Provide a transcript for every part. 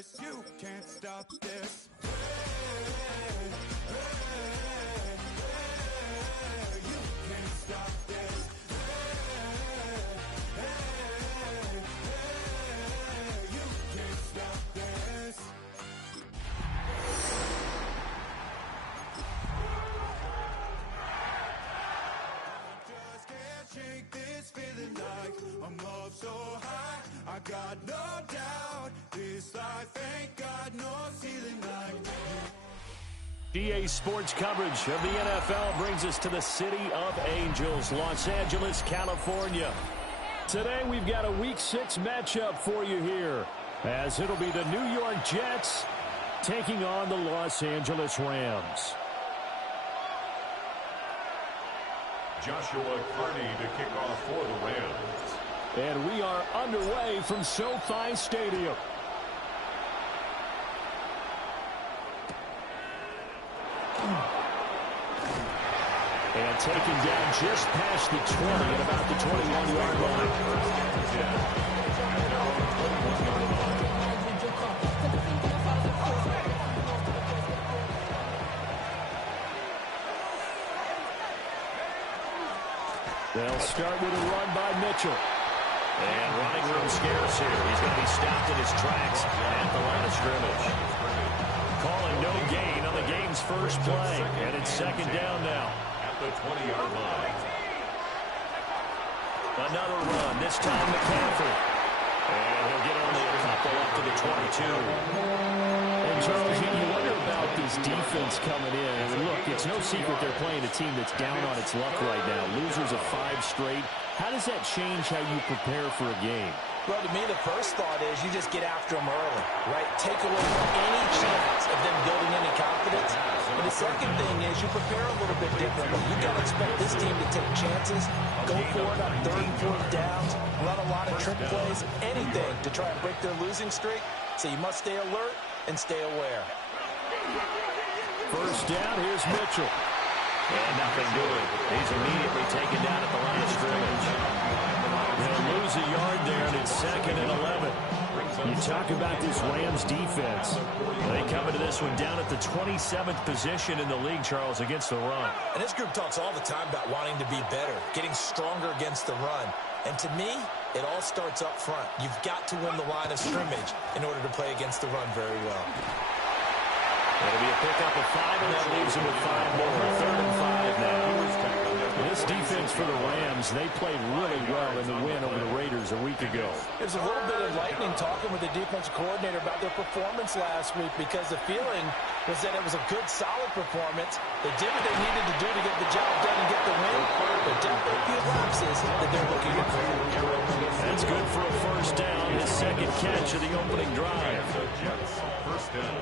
this. You can't stop this. You can't stop this. You can't stop this. Just can't shake this feeling like I'm up so high. I got no doubt this life ain't got no ceiling like GA Sports coverage of the NFL brings us to the City of Angels, Los Angeles, California. Today we've got a Week 6 matchup for you here, as it'll be the New York Jets taking on the Los Angeles Rams. Joshua Carney to kick off for the Rams. And we are underway from SoFi Stadium. And taken down just past the 20 at about the 21-yard line. They'll start with a run by Mitchell. And running room scarce here. He's going to be stopped in his tracks at the line of scrimmage. Calling no gain on the game's first play. And it's second down now. At the 20-yard line. Another run, this time McCaffrey. And he'll get only a couple up to the 22. And Charles, you wonder about this defense coming in. I mean, look, it's no secret they're playing a team that's down on its luck right now. Losers of 5 straight. How does that change how you prepare for a game? Well, to me, the first thought is you just get after them early, right? Take away any chance of them building any confidence. And the second thing is you prepare a little bit differently. You got to expect this team to take chances, go for it on 3rd and 4th downs, run a lot of trick plays, anything to try and break their losing streak. So you must stay alert and stay aware. First down, here's Mitchell. And nothing doing. He's immediately taken down at the line of scrimmage. They'll lose a yard there, and it's 2nd and 11. You talk about this Rams defense. They come into this one down at the 27th position in the league, Charles, against the run. And this group talks all the time about wanting to be better, getting stronger against the run. And to me, it all starts up front. You've got to win the line of scrimmage in order to play against the run very well. It'll be a pickup of 5, and that leaves them with 5 more. 3rd and 5 now. This defense for the Rams, they played really well in the win over the Raiders a week ago. There's a little bit of lightning talking with the defensive coordinator about their performance last week, because the feeling was that it was a good, solid performance. They did what they needed to do to get the job done and get the win, but definitely a few lapses that they're looking to correct. That's good for a first down, his second catch of the opening drive. First down.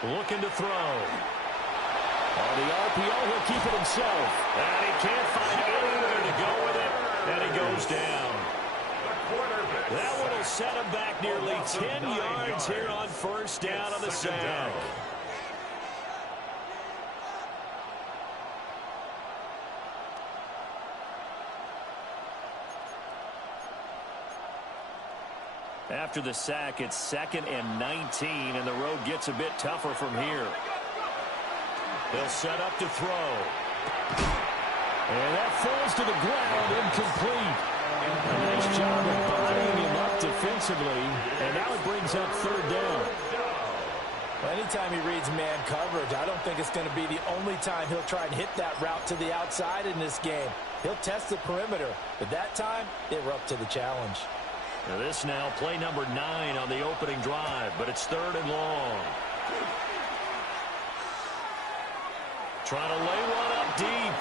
Looking to throw. On the RPO, he'll keep it himself. And he can't find anywhere to go with it. And he goes down. That one will set him back nearly 10 yards here on first down on the sack. After the sack, it's 2nd and 19, and the road gets a bit tougher from here. They'll set up to throw. And that falls to the ground, incomplete. A nice job of bodying him up defensively, and now it brings up 3rd down. Well, anytime he reads man coverage, I don't think it's going to be the only time he'll try and hit that route to the outside in this game. He'll test the perimeter, but that time, they were up to the challenge. Now this now, play number 9 on the opening drive, but it's 3rd and long. Trying to lay one up deep.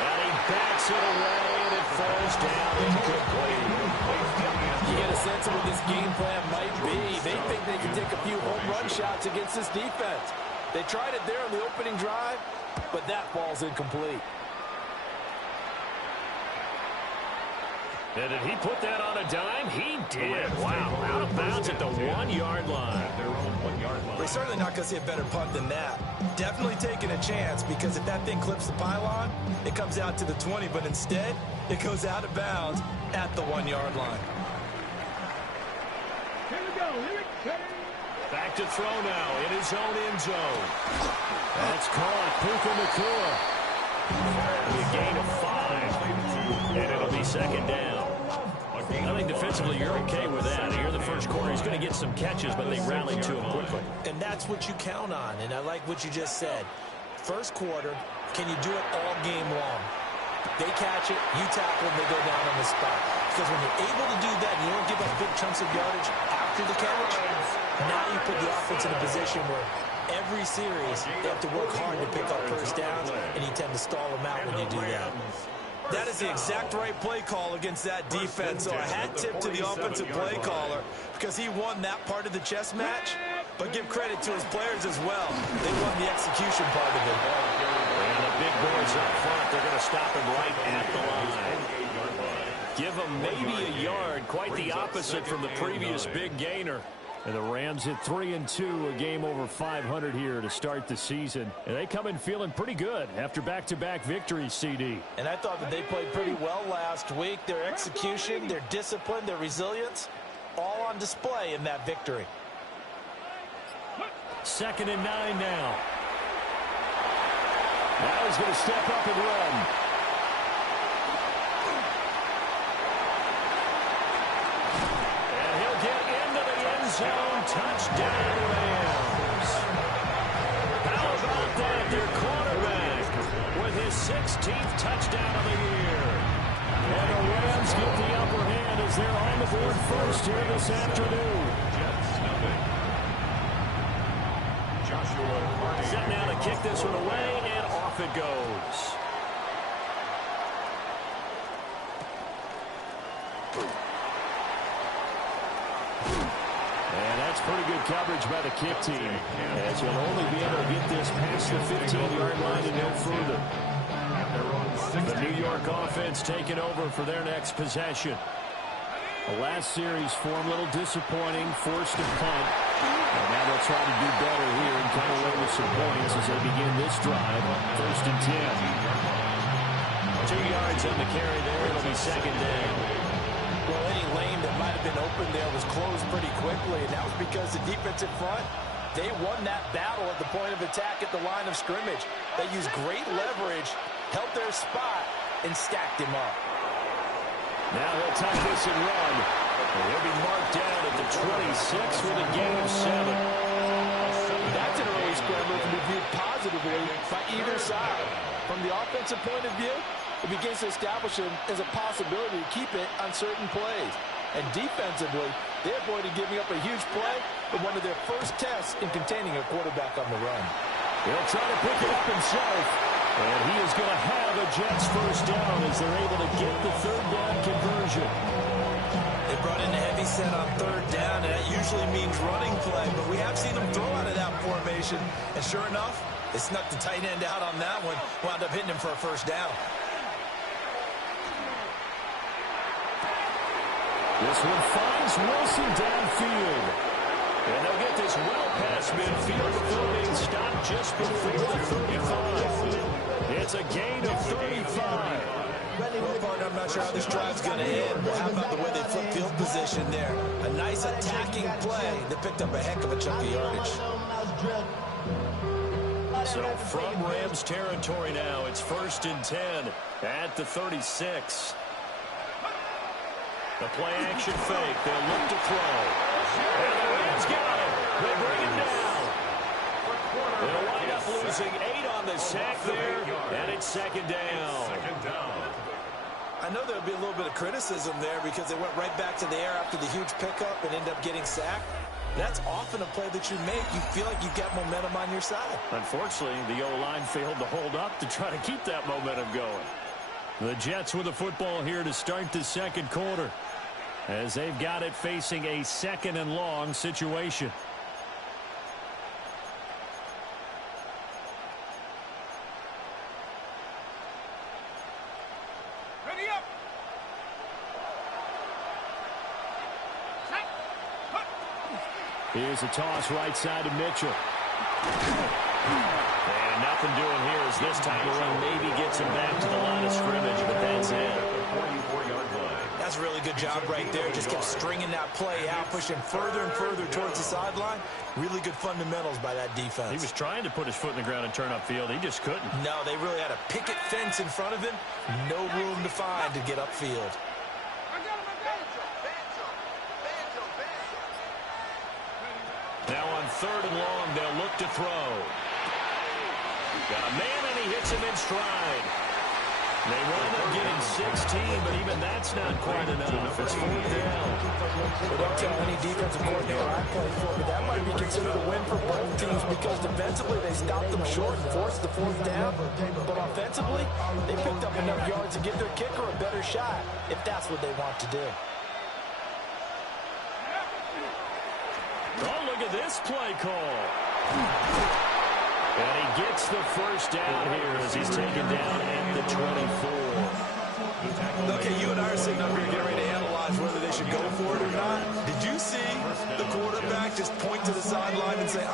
And he backs it away, and it falls down incomplete. You get a sense of what this game plan might be. They think they can take a few home run shots against this defense. They tried it there on the opening drive, but that falls incomplete. And did he put that on a dime? He did. Wow, out of bounds at the 1-yard line. We're certainly not going to see a better punt than that. Definitely taking a chance, because if that thing clips the pylon, it comes out to the 20, but instead, it goes out of bounds at the 1-yard line. Back to throw now in his own end zone. That's caught. Puka Nacua. A gain of 5. And it'll be second down. I think defensively you're okay with that. Here in the first quarter, he's going to get some catches, but they rallied to him quickly. And that's what you count on, and I like what you just said. First quarter, can you do it all game long? They catch it, you tackle them, they go down on the spot. Because when you're able to do that and you don't give up big chunks of yardage after the catch, now you put the offense in a position where every series they have to work hard to pick up first downs, and you tend to stall them out when you do that. That is the exact right play call against that defense. So a hat tip to the offensive play caller because he won that part of the chess match. But give credit to his players as well. They won the execution part of it. And the big boys up front, they're going to stop him right at the line. Give him maybe a yard, quite the opposite from the previous big gainer. And the Rams at 3-2, a game over 500 here to start the season. And they come in feeling pretty good after back-to-back victories, CD. And I thought that they played pretty well last week. Their execution, their discipline, their resilience, all on display in that victory. 2nd and 9 now. Now he's going to step up and run. Zone touchdown Rams. How about that? Their quarterback with his 16th touchdown of the year. And the Rams get the upper hand as they're on the board first here this afternoon. Set now to kick this one away, and off it goes. That's pretty good coverage by the kick team, as you'll only be able to get this past the 15-yard line and no further. The New York offense taking over for their next possession. The last series for them, a little disappointing, forced to punt. And now they'll try to do better here and come away with some points as they begin this drive on 1st and 10. 2 yards on the carry there. It'll be second down. Well, any lane that might have been open there was closed pretty quickly, and that was because the defensive front, they won that battle at the point of attack at the line of scrimmage. They used great leverage, held their spot, and stacked him up. Now he'll tuck this and run. And he'll be marked down at the 26 with a gain of 7. That's an early scramble to be viewed positively by either side. From the offensive point of view, it begins to establish him as a possibility to keep it on certain plays. And defensively, they avoided giving up a huge play in one of their first tests in containing a quarterback on the run. He'll try to pick it up himself. And he is going to have a Jets first down as they're able to get the 3rd down conversion. They brought in a heavy set on 3rd down, and that usually means running play. But we have seen them throw out of that formation. And sure enough, they snuck the tight end out on that one. Wound up hitting him for a first down. This one finds Wilson downfield. And they'll get this well past midfield before being stopped just before the 35. It's a gain of 35. Well, partner, I'm not sure how this drive's going to end. Well, how about the way they flip field position there? A nice attacking play that picked up a heck of a chunk of yardage. So from Rams territory now, it's 1st and 10 at the 36. The play action fake. They'll look to throw. And the Rams got it. They bring him down. They'll wind up losing 8 on the sack there, and it's second down. I know there'll be a little bit of criticism there because they went right back to the air after the huge pickup and ended up getting sacked. That's often a play that you make. You feel like you've got momentum on your side. Unfortunately, the O-line failed to hold up to try to keep that momentum going. The Jets with the football here to start the second quarter, as they've got it facing a 2nd and long situation. Ready up. Here's a toss right side to Mitchell. And nothing doing here as this time around maybe gets him back to the line of scrimmage, but that's it. That's a really good job right there. Just kept stringing that play out, pushing further and further towards the sideline. Really good fundamentals by that defense. He was trying to put his foot in the ground and turn upfield. He just couldn't. No, they really had a picket fence in front of him. No room to find to get upfield. Now on 3rd and long, they'll look to throw. Got a man, and he hits him in stride. They wind up getting 16, but even that's not quite enough. It's 4th down. Well, don't tell any defensive coordinator I play for, but that might be considered a win for both teams because defensively they stopped them short and forced the 4th down. But offensively, they picked up enough yards to give their kicker a better shot if that's what they want to do. Oh, look at this play call. And he gets the first down here as he's taken down at the 24. Okay, you and I are sitting up here getting ready to analyze whether they should go for it or not. Did you see the quarterback just point to the sideline and say,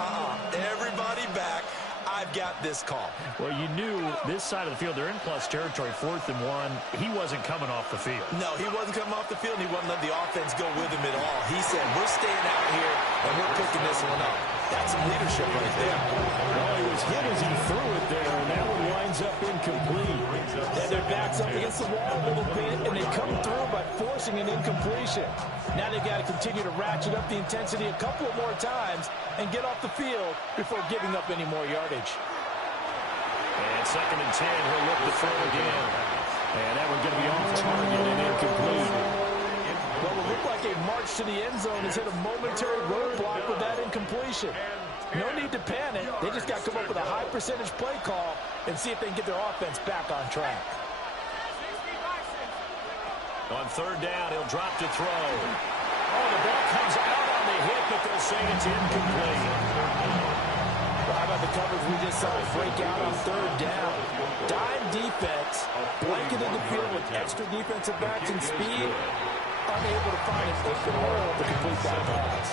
everybody back, I've got this call? Well, you knew this side of the field, they're in plus territory, 4th and 1. He wasn't coming off the field. No, he wasn't coming off the field, and he wasn't letting the offense go with him at all. He said, we're staying out here, and we're picking this one up. That's some leadership right there. Well, he was hit as he threw it there, and that one winds up incomplete. And their backs up against the wall a little bit, and they come through by forcing an incompletion. Now they've got to continue to ratchet up the intensity a couple of more times and get off the field before giving up any more yardage. And 2nd and 10, he'll look to throw again. And that one going to be off target and incomplete. Well, it looked like a march to the end zone has hit a momentary roadblock with that incompletion. No need to panic. They just got to come up with a high percentage play call and see if they can get their offense back on track. On 3rd down, he'll drop to throw. Oh, the ball comes out on the hit, but they'll say it's incomplete. Well, how about the coverage we just saw break out on 3rd down? Dime defense, blanketed the field with extra defensive backs and speed, unable to find an open hole to complete that pass.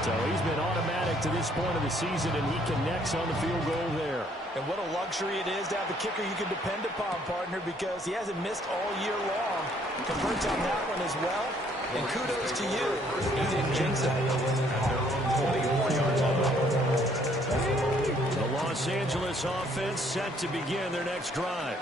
So he's been automatic to this point of the season, and he connects on the field goal there. And what a luxury it is to have a kicker you can depend upon, partner, because he hasn't missed all year long. Converts on that one as well. And kudos to you. He didn't jinx it. The Los Angeles offense set to begin their next drive.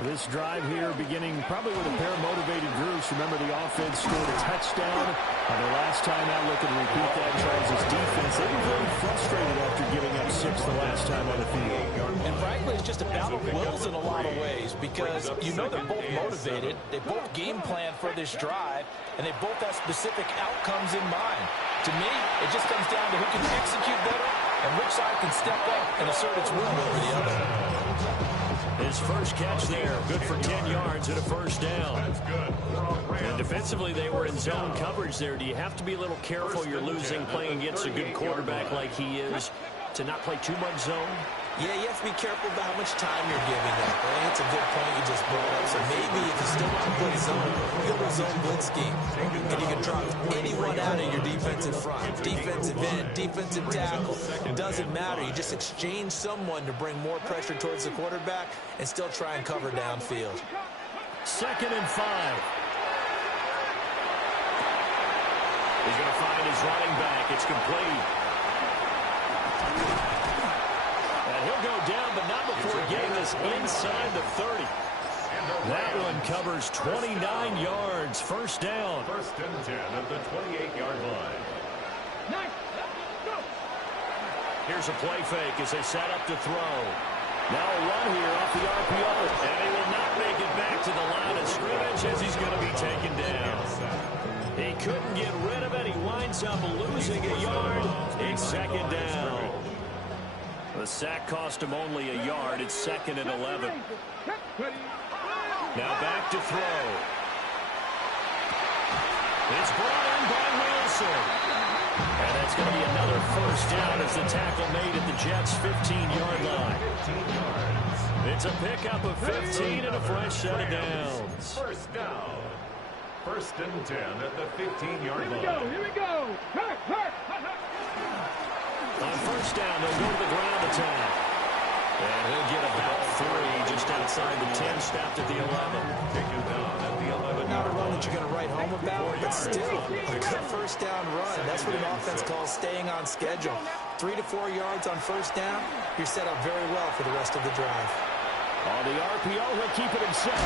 This drive here beginning probably with a pair of motivated groups. Remember, the offense scored a touchdown on their last time out. Looking to repeat that. Charles' defense, they were very frustrated after giving up 6 the last time on the field. And frankly, it's just a battle of wills in a lot of ways because you know they're both motivated. They both game plan for this drive, and they both have specific outcomes in mind. To me, it just comes down to who can execute better and which side can step up and assert its will over the other. His first catch there, good for 10 yards and a first down. And defensively, they were in zone coverage there. Do you have to be a little careful you're losing playing against a good quarterback like he is to not play too much zone? Yeah, you have to be careful about how much time you're giving up. Right? It's a good point you just brought up. So maybe if you still want to play zone, go to zone blitz scheme. And you can drop anyone out of your defensive front. Defensive end, defensive tackle. It doesn't matter. You just exchange someone to bring more pressure towards the quarterback and still try and cover downfield. 2nd and 5. He's going to find his running back. It's complete. He'll go down, but not before getting this inside the 30. That one covers 29 yards. First down. 1st and 10 at the 28-yard line. Here's a play fake as they set up to throw. Now a run here off the RPO. And he will not make it back to the line of scrimmage as he's going to be taken down. He couldn't get rid of it. He winds up losing a yard. It's 2nd down. The sack cost him only a yard. It's 2nd and 11. Now back to throw. It's brought in by Wilson. And that's going to be another first down as the tackle made at the Jets' 15-yard line. It's a pickup of 15 and a fresh set of downs. First down. 1st and 10 at the 15-yard line. Here we go. On first down, they'll go to the ground attack. And he'll get about 3 just outside the 10, stopped at the 11. Taken down at the 11. Not a run that you're going to write home about, but still a good first down run. That's what an offense calls staying on schedule. 3 to 4 yards on first down, you're set up very well for the rest of the drive. On the RPO, he'll keep it himself.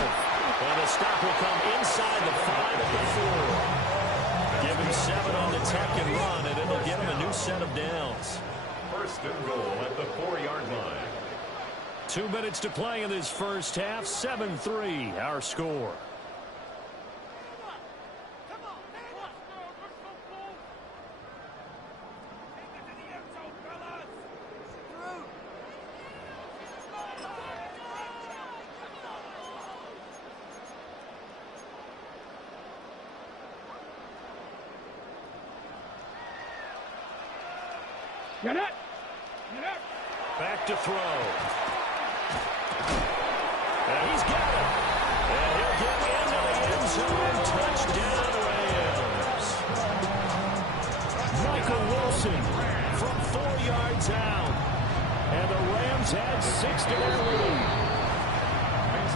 And the stop will come inside the 5 at the 4. Give him 7 on the tuck and run, and it'll give him a new set of downs. First and goal at the 4-yard line. 2 minutes to play in this first half. 7-3, our score. Back to throw. And he's got it. And he'll get into the end zone. Touchdown, Rams. Michael Wilson from 4 yards out. And the Rams add 6 to their lead.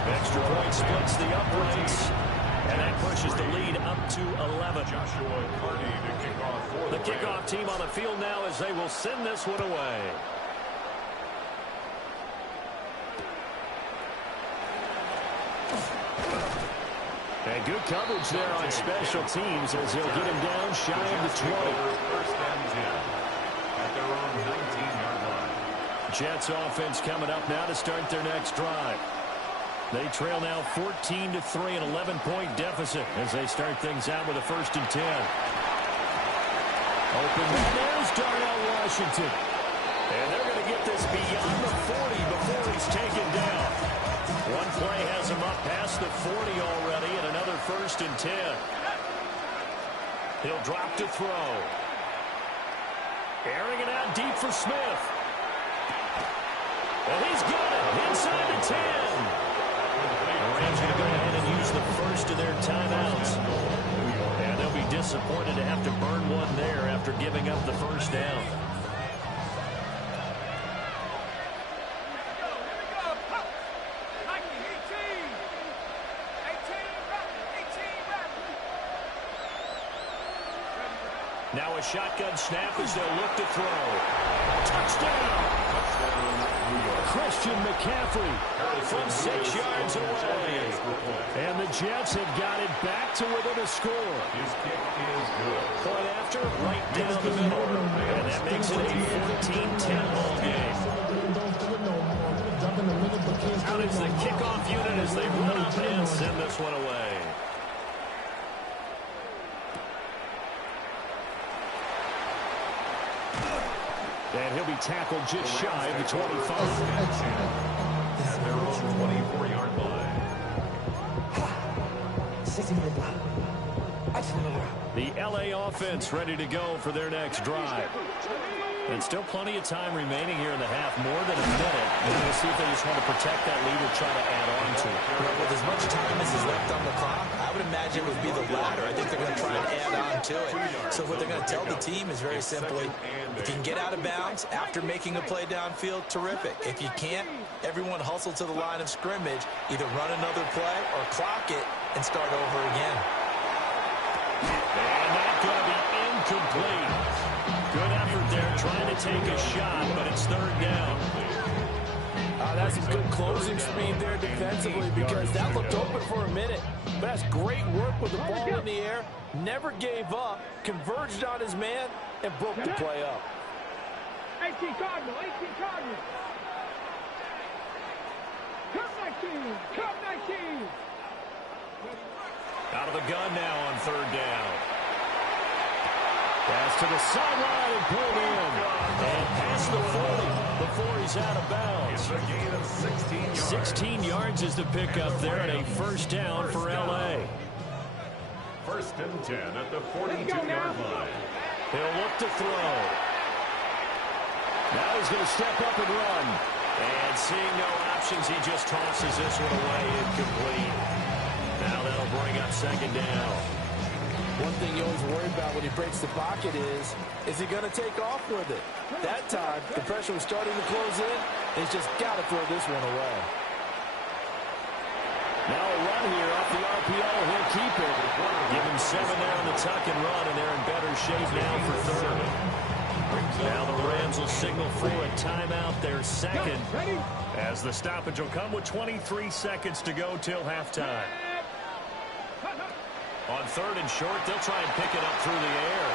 Extra point splits the uprights. And that pushes the lead up to 11. Joshua Carney to kick off for The kickoff team on the field now as they will send this one away. And good coverage there on special teams as they'll get him down shy of the 20. First and 10 at their own 19-yard line. Jets offense coming up now to start their next drive. They trail now 14-3, an 11-point deficit as they start things out with a 1st and 10. Open, there's Darnell Washington. And they're going to get this beyond the 40 before he's taken down. One play has him up past the 40 already, and another 1st and 10. He'll drop to throw. Airing it out deep for Smith. And he's got it inside the 10. The Rams going to go ahead and use the first of their timeouts. And they'll be disappointed to have to burn one there after giving up the first down. Now a shotgun snap as they'll look to throw. Touchdown! Christian McCaffrey from 6 yards away. And the Jets have got it back to within a score. His kick is good. Point after, right down the middle. And that makes it a 14-10 ball game. Out is the kickoff unit as they run up and send this one away. And he'll be tackled just shy of the 25. At their own 24-yard line. The LA offense ready to go for their next drive. And still plenty of time remaining here in the half, more than a minute. And we'll see if they just want to protect that lead or try to add on to it. Well, with as much time as is left on the clock, I would imagine it would be the latter. I think they're going to try and add on to it. So what they're going to tell the team is very simply, if you can get out of bounds after making a play downfield, terrific. If you can't, everyone hustle to the line of scrimmage, either run another play or clock it and start over again. And that's going to be incomplete. Good effort there trying to take a shot, but it's 3rd down. That's a good closing speed there defensively because that looked open for a minute. But that's great work with the ball in the air. Never gave up, converged on his man, and broke the play up. 18 Cardinal, 18 Cardinal. Come 19, come 19. Out of the gun now on 3rd down. Pass to the sideline and pulled in. And past the 40 before he's out of bounds. It's a gain of 16 yards. 16 yards is the pickup there and a 1st down for L.A. 1st and 10 at the 42-yard line. He'll look to throw. Now he's going to step up and run. And seeing no options, he just tosses this one away incomplete. Now that'll bring up 2nd down. One thing you always worry about when he breaks the pocket is he going to take off with it? That time, the pressure was starting to close in. He's just got to throw this one away. Now a run here off the RPO. He'll keep it. Give him 7 there on the tuck and run, and they're in better shape now for third. Now the Rams will signal for a timeout, their second, as the stoppage will come with 23 seconds to go till halftime. On third and short, they'll try and pick it up through the air.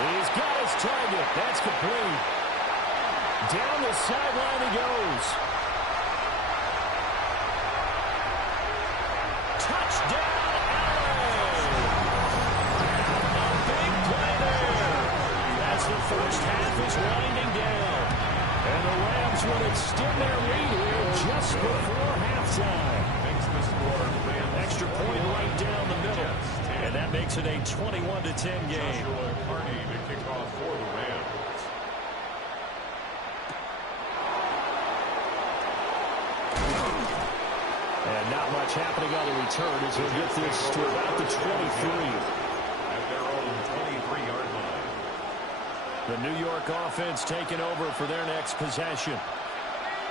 He's got his target. That's complete. Down the sideline he goes. Touchdown, Allen! A big play there. As the first half is winding down. And the Rams will extend their lead here just before halftime. Makes the score Extra point right down the middle. And that makes it a 21-10 game. Joshua Carney to kick off for the Rams. And not much happening on the return as he'll get this to about the 23. At their own 23-yard line. The New York offense taking over for their next possession.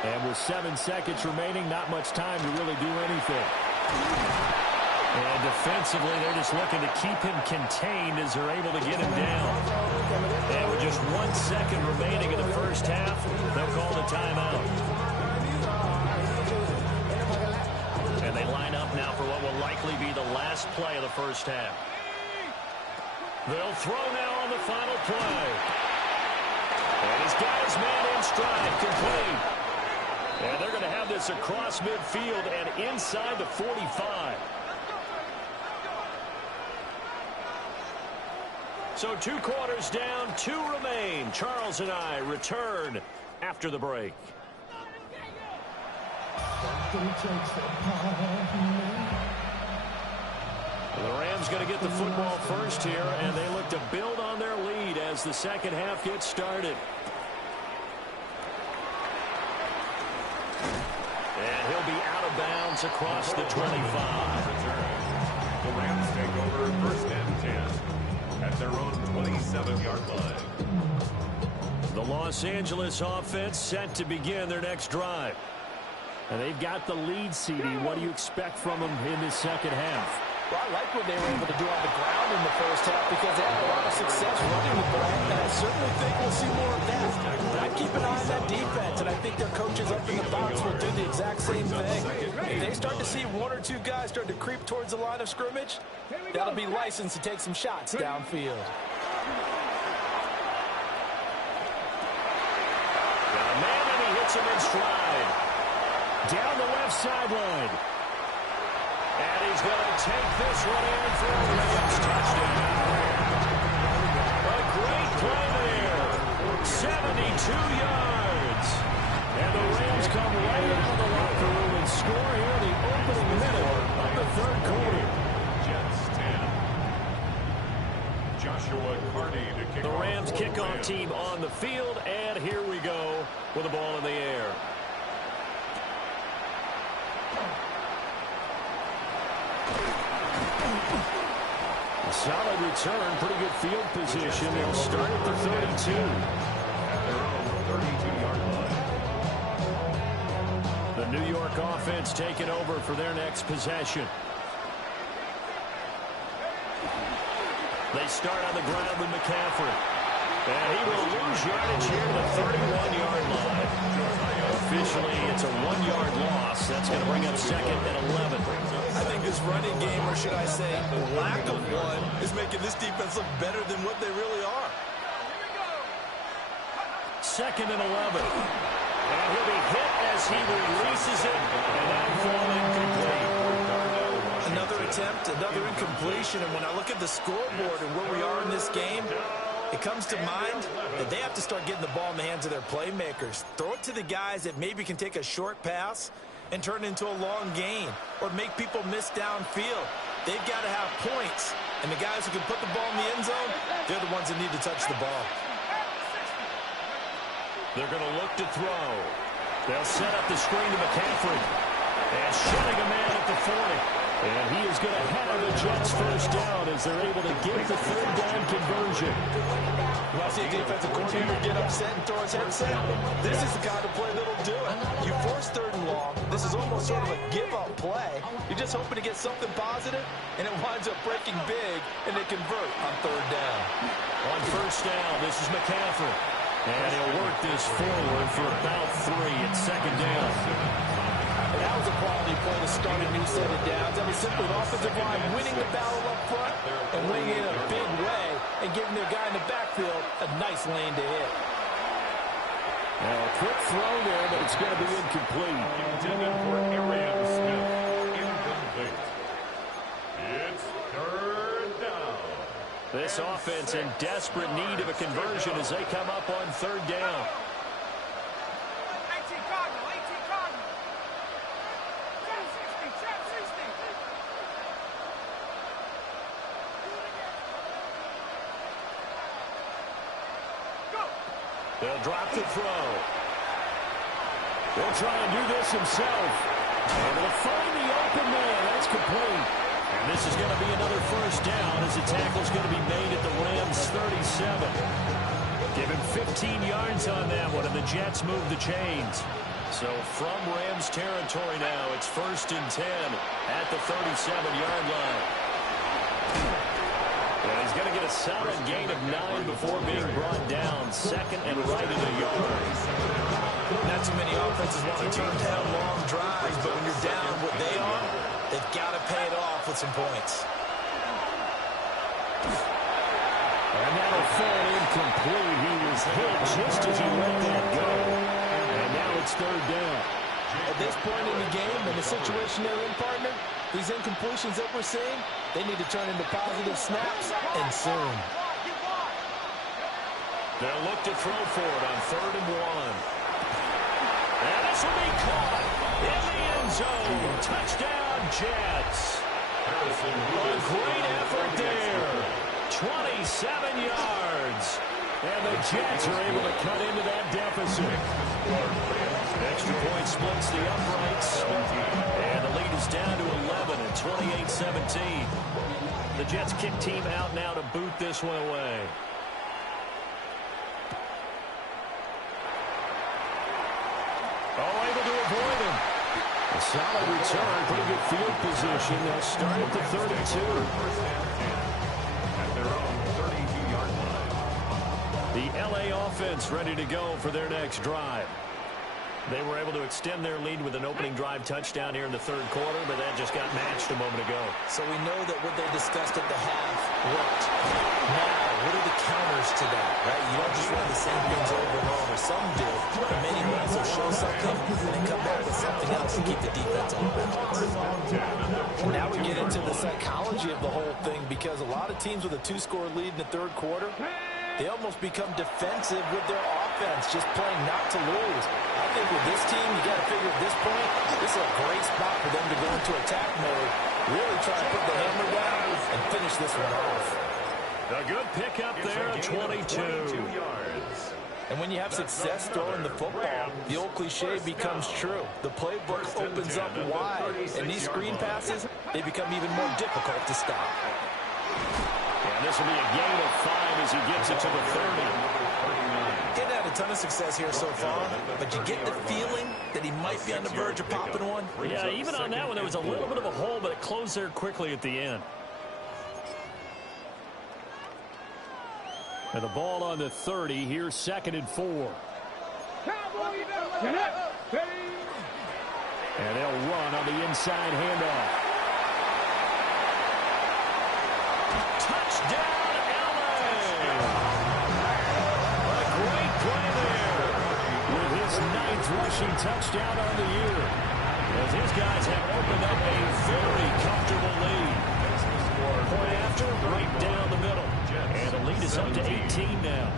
And with 7 seconds remaining, not much time to really do anything. And defensively, they're just looking to keep him contained as they're able to get him down. And with just 1 second remaining in the first half, they'll call the timeout. And they line up now for what will likely be the last play of the first half. They'll throw now on the final play. And he's got his man in stride, complete. And they're going to have this across midfield and inside the 45. So 2 quarters down, 2 remain. Charles and I return after the break. The Rams going to get the football first here, and they look to build on their lead as the second half gets started. And he'll be out of bounds across the 25. The Rams take over first and 10 at their own 27-yard line. The Los Angeles offense set to begin their next drive. And they've got the lead, CD. What do you expect from them in this second half? Well, I like what they were able to do on the ground in the first half because they had a lot of success running the ball, and I certainly think we'll see more of that. But I'd keep an eye on that defense, and I think their coaches up in the box will do the exact same thing. If they start to see 1 or 2 guys start to creep towards the line of scrimmage, that'll be licensed to take some shots downfield. Got a man, and he hits him in stride. Down the left sideline. And he's going to take this one in for a Rams touchdown. A great play there. 72 yards. And the Rams come right out of the locker room and score here in the opening minute of the third quarter. Jets 10. Joshua Carney to kick The off Rams for the kickoff Rams. team on the field, and here we go with the ball in the air. A solid return, pretty good field position. They'll start at the 32. At their own 32-yard line. The New York offense taking over for their next possession. They start on the ground with McCaffrey. And he will lose yardage here to the 31-yard line. Officially, it's a 1-yard loss. That's going to bring up second and 11. I think this running game, or should I say lack of one, is making this defense look better than what they really are. Second and 11. And he'll be hit as he releases it. And that fall incomplete. Another attempt, another incompletion. And when I look at the scoreboard and where we are in this game, it comes to mind that they have to start getting the ball in the hands of their playmakers. Throw it to the guys that maybe can take a short pass and turn it into a long gain or make people miss downfield. They've got to have points. And the guys who can put the ball in the end zone, they're the ones that need to touch the ball. They're going to look to throw. They'll set up the screen to McCaffrey. And shutting a man at the 40. And he is going to have the Jets first down as they're able to get the third down conversion. When I see a defensive coordinator get upset and throw his headset, this is the kind of play that'll do it. You force third and long. This is almost sort of a give-up play. You're just hoping to get something positive, and it winds up breaking big, and they convert on third down. On first down, this is McCaffrey. And he'll work this forward for about 3 at second down. And that was a quality play to start a new set of downs. That was simply the offensive line winning the battle up front and winning it in a big way and giving their guy in the backfield a nice lane to hit. Now a quick throw there, but it's going to be incomplete. Intended for Arian Smith. Incomplete. It's third down. This offense in desperate need of a conversion as they come up on third down. 18 Cardinal, 18 Cardinal. 760, 760. Go. They'll drop the throw. They'll try and do this himself. And they'll find the open man. That's complete. And this is going to be another first down as the tackle's going to be made at the Rams 37. Give him 15 yards on that one, and the Jets move the chains. So from Rams territory now, it's 1st and 10 at the 37-yard line. And he's going to get a solid gain of 9 before being brought down. 2nd and right in a yard. Not too many offenses want to turn down long drives, but when you're down what they are, they've got to pay it off with some points. And that'll fall incomplete. He was hit just as he let that go. And now it's third down. At this point in the game, in the situation they're in, partner, these incompletions that we're seeing, they need to turn into positive snaps, and soon. They'll look to throw for it on 3rd and 1. And this will be caught in the end zone. Touchdown, Jets. A great effort there. 27 yards. And the Jets are able to cut into that deficit. Extra point splits the uprights. And the lead is down to 11 at 28-17. The Jets kick team out now to boot this one away. Able to avoid him. A solid return, pretty good field position. They'll start at the 32. At their own 32-yard line. The LA offense ready to go for their next drive. They were able to extend their lead with an opening drive touchdown here in the 3rd quarter, but that just got matched a moment ago. So we know that what they discussed at the half worked. Now, what are the counters to that, right? You don't just run the same things over and over. Some do, but many also show something and then come back with something else to keep the defense on offense. And now we get into the psychology of the whole thing, because a lot of teams with a 2-score lead in the 3rd quarter, they almost become defensive with their offense, just playing not to lose. I think with this team, you got to figure at this point, this is a great spot for them to go into attack mode, really try to put the hammer down and finish this one off. A good pickup there at 22 yards. And when you have success throwing the football, the old cliche becomes true. The playbook opens up wide, and these screen passes, they become even more difficult to stop. And this will be a gain of 5 as he gets it to the 30. Getting had a ton of success here so far, but you get the feeling that he might be on the verge of popping one. Yeah, even on that one, there was a little bit of a hole, but it closed there quickly at the end. And the ball on the 30, here's 2nd and 4. And they'll run on the inside handoff. Touchdown, LA! A great play there with his 9th rushing touchdown on the year, as his guys have opened up a very comfortable lead. Point after, right down the middle. And the lead is up to 18 now.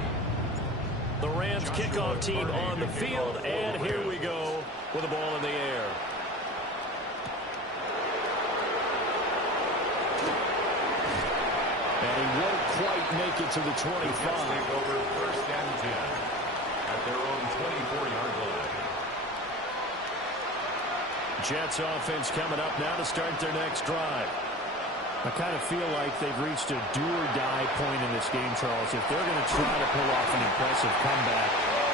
The Rams kickoff team on the field, and here we go with the ball in the air. And he won't quite make it to the 25. Over 1st and 10 at their own 24-yard line. Jets offense coming up now to start their next drive. I kind of feel like they've reached a do-or-die point in this game, Charles. If they're going to try to pull off an impressive comeback,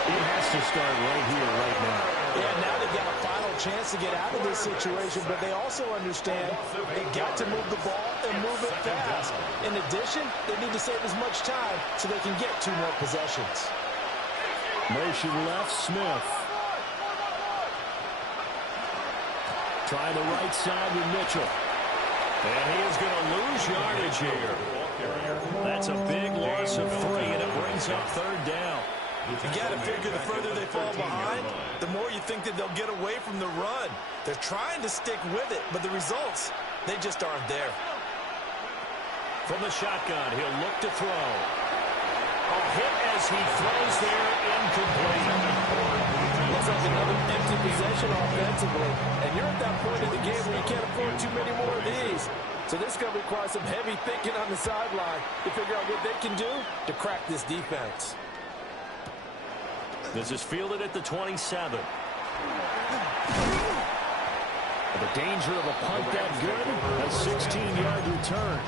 it has to start right here, right now. Yeah, now they've got a final chance to get out of this situation, but they also understand they've got to move the ball and move it fast. In addition, they need to save as much time so they can get 2 more possessions. Motion left, Smith. Try the right side with Mitchell. And he is going to lose yardage here. That's a big loss of 3, and it brings up 3rd down. You got to figure the further they fall behind, the more you think that they'll get away from the run. They're trying to stick with it, but the results, they just aren't there. From the shotgun, he'll look to throw. A hit as he throws there, incomplete. Looks like another empty possession offensively, and you're at that point in the game where you can't afford too many more of these. So this is going to require some heavy thinking on the sideline to figure out what they can do to crack this defense. This is fielded at the 27. The danger of a punt that good, a 16-yard return.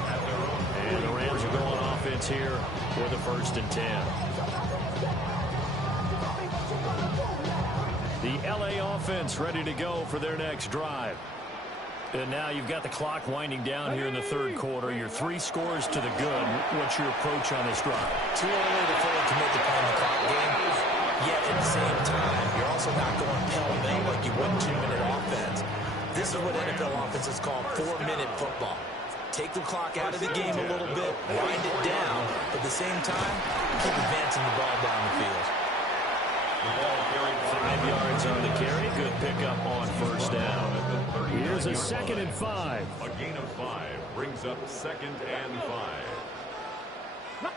And the Rams are going offense here for the 1st and 10. The LA offense ready to go for their next drive. And now you've got the clock winding down here in the 3rd quarter. Your 3 scores to the good. What's your approach on this drive? Too early to fully commit to playing the clock game. Yet at the same time, you're also not going pell-mell like you would 2-minute offense. This is what NFL offenses call 4-minute football. Take the clock out of the game a little bit, wind it down, but at the same time, keep advancing the ball down the field. 5 yards on the carry. Good pickup on 1st down. Here's a 2nd and 5. A gain of 5 brings up 2nd and 5.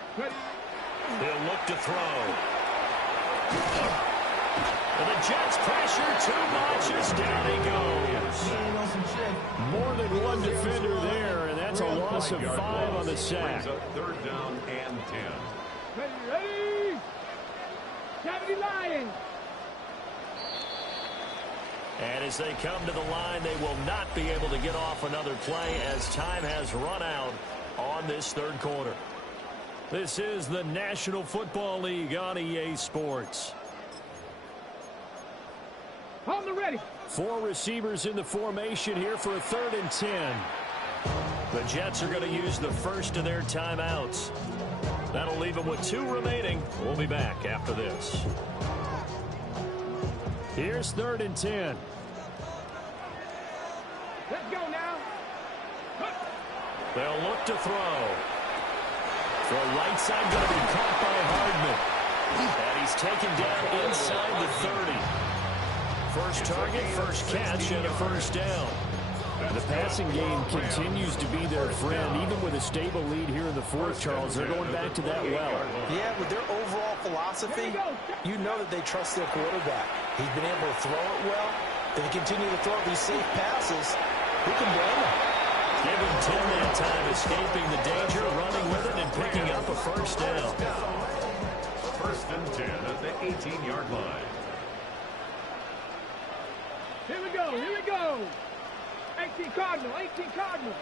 They'll look to throw. And the Jets pressure too much as down he goes. More than one defender there, and that's a loss of 5 on the sack. 3rd down and 10. Ready? Cavity Lions. And as they come to the line, they will not be able to get off another play as time has run out on this 3rd quarter. This is the National Football League on EA Sports. On the ready. 4 receivers in the formation here for a 3rd and 10. The Jets are going to use the first of their timeouts. That'll leave them with 2 remaining. We'll be back after this. Here's 3rd and 10. Let's go now. They'll look to throw. Throw right side going to be caught by Hardman. And he's taken down inside the 30. First target, first catch, and a 1st down. The passing game continues to be their friend, even with a stable lead here in the 4th, Charles. They're going back to that well. Yeah, with their overall philosophy, you know that they trust their quarterback. He's been able to throw it well. They continue to throw these safe passes. Who can blame them? Giving Tim that time, escaping the danger, running with it, and picking up a 1st down. 1st and 10 at the 18-yard line. Here we go. Here we go. 18 Cardinal. 18 Cardinal.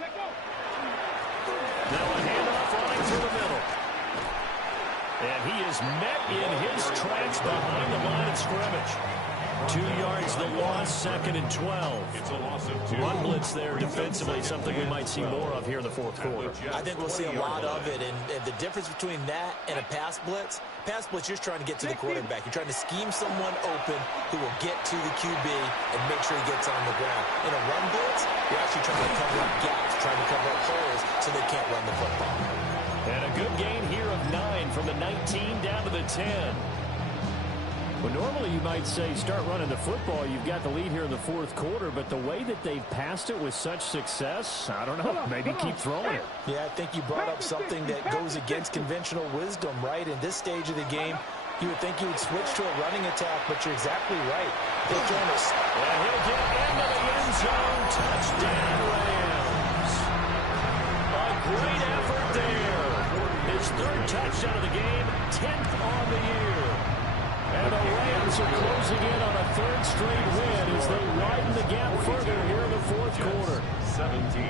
Let go. Now a handoff running through the middle. And he is met in his tracks behind the line of scrimmage. 2 yards the loss, 2nd and 12. It's a loss of 2. Run blitz there defensively, something we might see more of here in the 4th quarter. I think we'll see a lot of it, and the difference between that and a pass blitz, you're just trying to get to the quarterback. You're trying to scheme someone open who will get to the QB and make sure he gets on the ground. In a run blitz, you're actually trying to cover up gaps, trying to cover up holes so they can't run the football. And a good gain here of 9 from the 19 down to the 10. Well, normally you might say start running the football. You've got the lead here in the 4th quarter, but the way that they've passed it with such success, I don't know, maybe keep throwing it. Yeah, I think you brought up something that goes against conventional wisdom, right? In this stage of the game, you would think you would switch to a running attack, but you're exactly right. They've thrown us. And he'll get into the end zone. Touchdown, Rams. A great effort there. His 3rd touchdown of the game, 10th on the year. And the Rams are closing in on a third straight win as they widen the gap further here in the fourth quarter. 17.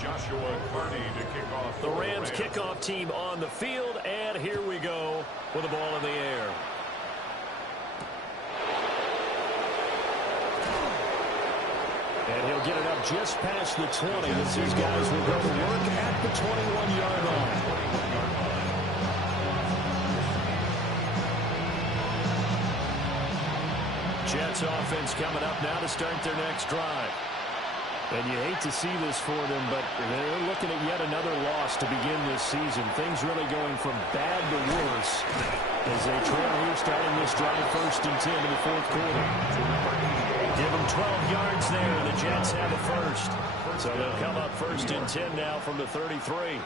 Joshua Carney to kick off. The Rams kickoff team on the field, and here we go with the ball in the air. And he'll get it up just past the 20 as these guys will go to work at the 21-yard line. Jets offense coming up now to start their next drive. And you hate to see this for them, but they're looking at yet another loss to begin this season. Things really going from bad to worse as they trail here starting this drive 1st and 10 in the fourth quarter. Give them 12 yards there, and the Jets have a first. So they'll come up 1st and 10 now from the 33.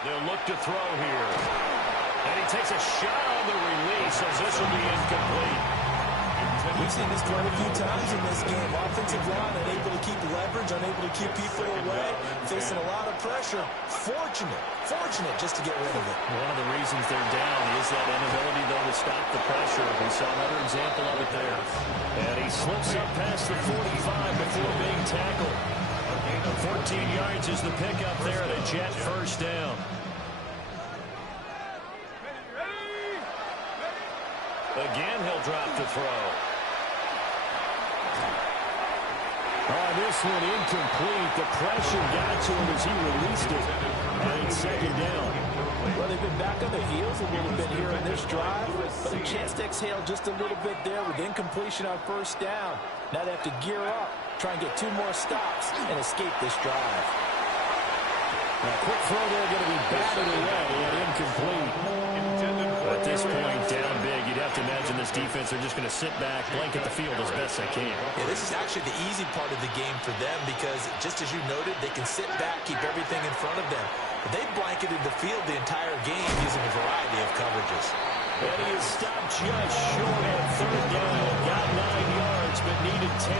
They'll look to throw here. And he takes a shot on the release as this will be incomplete. We've seen this quite a few times in this game. Offensive line unable to keep leverage, unable to keep people away, facing a lot of pressure. Fortunate just to get rid of it. One of the reasons they're down is that inability, though, to stop the pressure. We saw another example of it there. And he slips up past the 45 before being tackled. 14 yards is the pickup there at a Jet first down. Again, he'll drop to throw. Oh, this one incomplete. The pressure got to him as he released it. And it's 2nd down. Well, they've been back on the heels a little bit here in this drive, but a chance to exhale just a little bit there with incompletion on 1st down. Now they have to gear up, try and get 2 more stops, and escape this drive. A quick throw there going to be batted away and incomplete. At this point, down big, you'd have to imagine this defense are just going to sit back, blanket the field as best they can. Yeah, this is actually the easy part of the game for them because, just as you noted, they can sit back, keep everything in front of them. But they've blanketed the field the entire game using a variety of coverages. And he is stopped just short on 3rd down. Got 9 yards, but needed 10.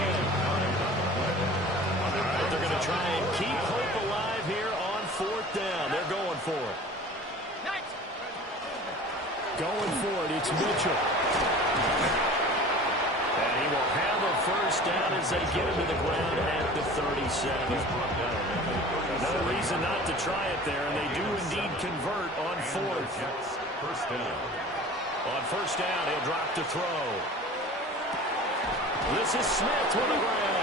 All right, they're going to try and keep hope alive here on 4th down. They're going for it. Going for it, it's Mitchell. And he will have a first down as they get him to the ground at the 37. No reason not to try it there, and they do indeed convert on 4th. First down. On 1st down, he'll drop to throw. This is Smith with the ground.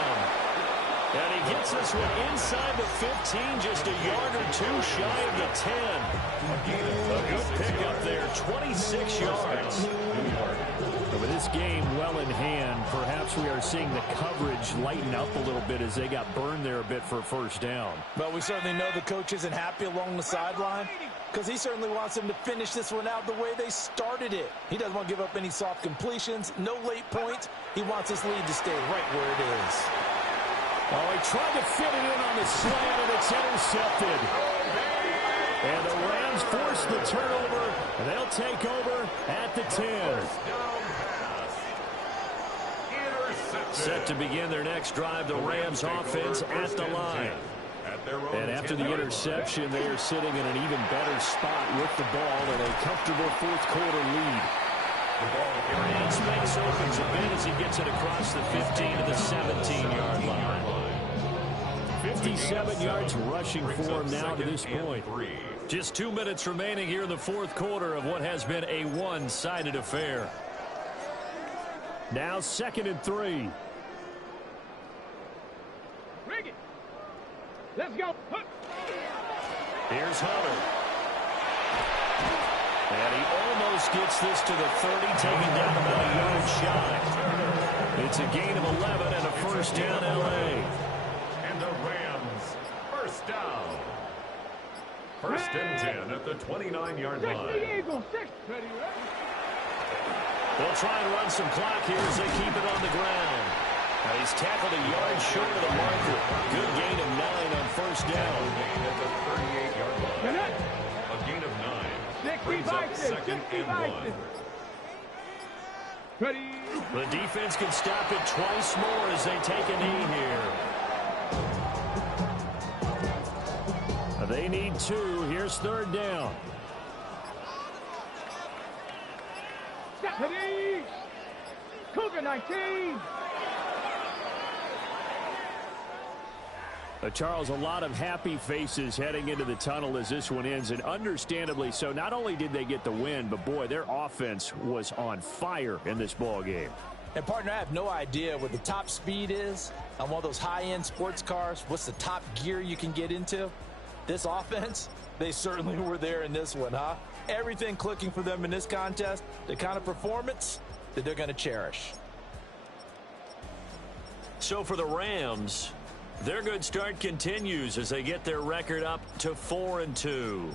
And he gets this one inside the 15, just a yard or 2 shy of the 10. A good pickup there, 26 yards. With this game well in hand, perhaps we are seeing the coverage lighten up a little bit as they got burned there a bit for a 1st down. But we certainly know the coach isn't happy along the sideline because he certainly wants them to finish this one out the way they started it. He doesn't want to give up any soft completions, no late points. He wants this lead to stay right where it is. Oh, he tried to fit it in on the slant, and it's intercepted. And the Rams force the turnover, and they'll take over at the 10. Set to begin their next drive, the Rams offense at the line. And after the interception, they are sitting in an even better spot with the ball and a comfortable 4th quarter lead. And space opens a bit as he gets it across the 15 to the 17-yard line. 57 yards rushing for him now to this point. Just 2 minutes remaining here in the 4th quarter of what has been a one-sided affair. Now 2nd and 3. Bring it. Let's go. Here's Hunter. And he almost gets this to the 30, taken down about a yard shy. It's a gain of 11 and a 1st down, L.A. And the Rams, 1st down. 1st and 10 at the 29-yard line. They'll try and run some clock here as they keep it on the ground. Now he's tackled a yard short of the marker. Good gain of 9 on 1st down. At the 38-yard line. A gain of 9. Brings up 2nd and 1. Ready. The defense can stop it twice more as they take a knee here. They need 2. Here's 3rd down. Deputy! Cougar 19! Charles, a lot of happy faces heading into the tunnel as this one ends, and understandably so. Not only did they get the win, but, boy, their offense was on fire in this ball game. And, partner, I have no idea what the top speed is on one of those high-end sports cars. What's the top gear you can get into? This offense, they certainly were there in this one, huh? Everything clicking for them in this contest, the kind of performance that they're going to cherish. So for the Rams, their good start continues as they get their record up to 4-2.